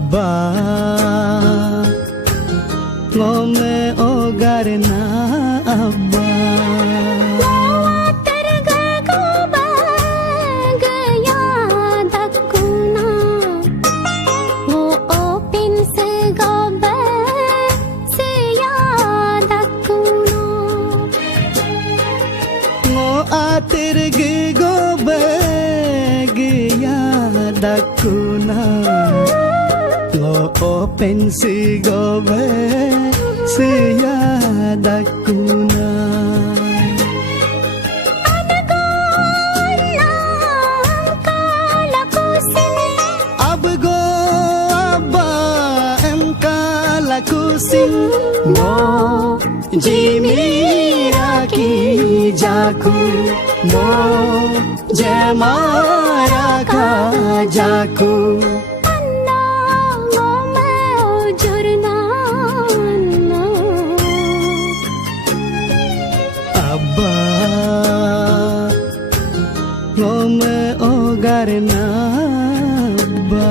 Abba ngome ogar na Abba Atirge go bag ya dakuna lo open si go bag si ya dakuna ab go abba em kala kusin mo Jimira ki jaku mo jamara ka jaku anna ngome ojurna abba ngome ogarna abba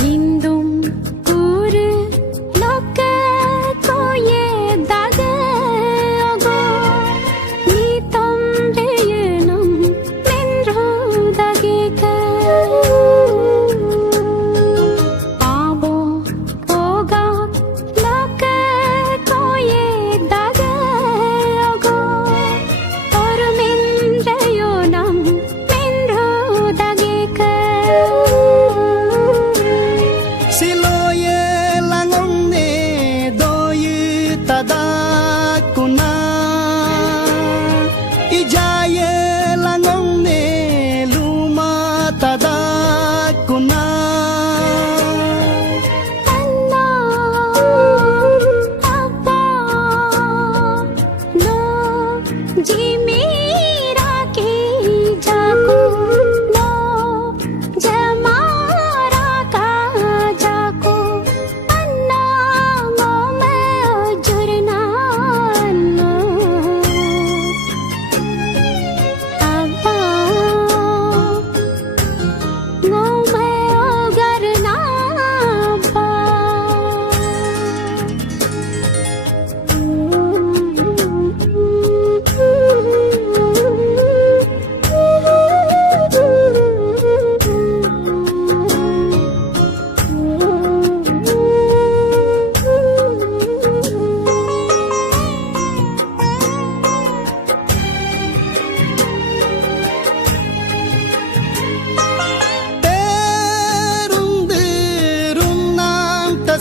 Lindum kuru loke koye dage ogo nitam reyenam menro dage ke abo oga loke koye dage ogo or menreyenam menro dage ke Siloye langong ne doye tadakuna Ijaye langong ne luma tadakuna Anna Abba no Jimira ki jaku no jamara ka jaku Anna ngome ojurna Abba ngome ogarna Abba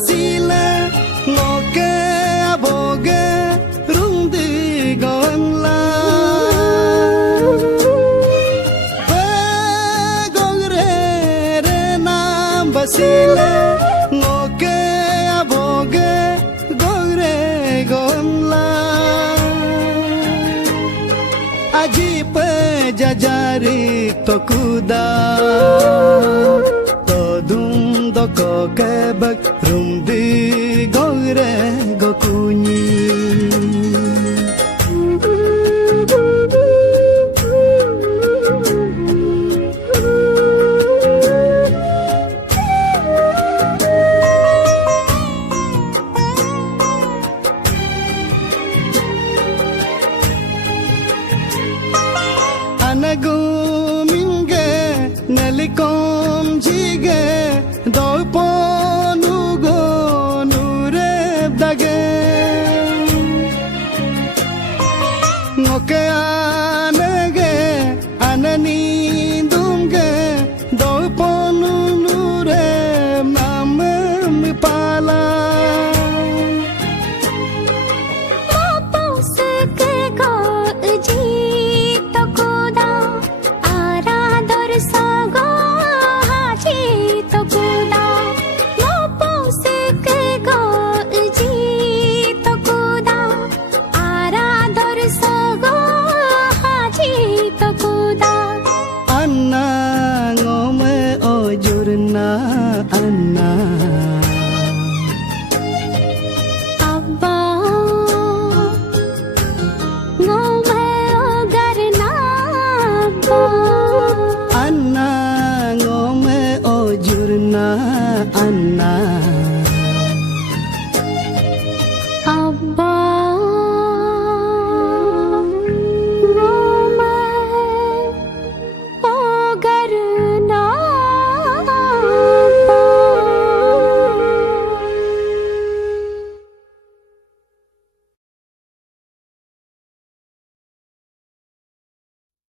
Sila ngoke aboge rundi gonla pegongre re nam basile ngoke aboge gongre gonla aji pe jajari tokuda doko kebak rumdi gogre gokunyi anagu minge nalikom jige Doiponu go nure dage ngoke anege anani dumge doiponu nure nam mi pala Mapus ke go ji tokuda Anna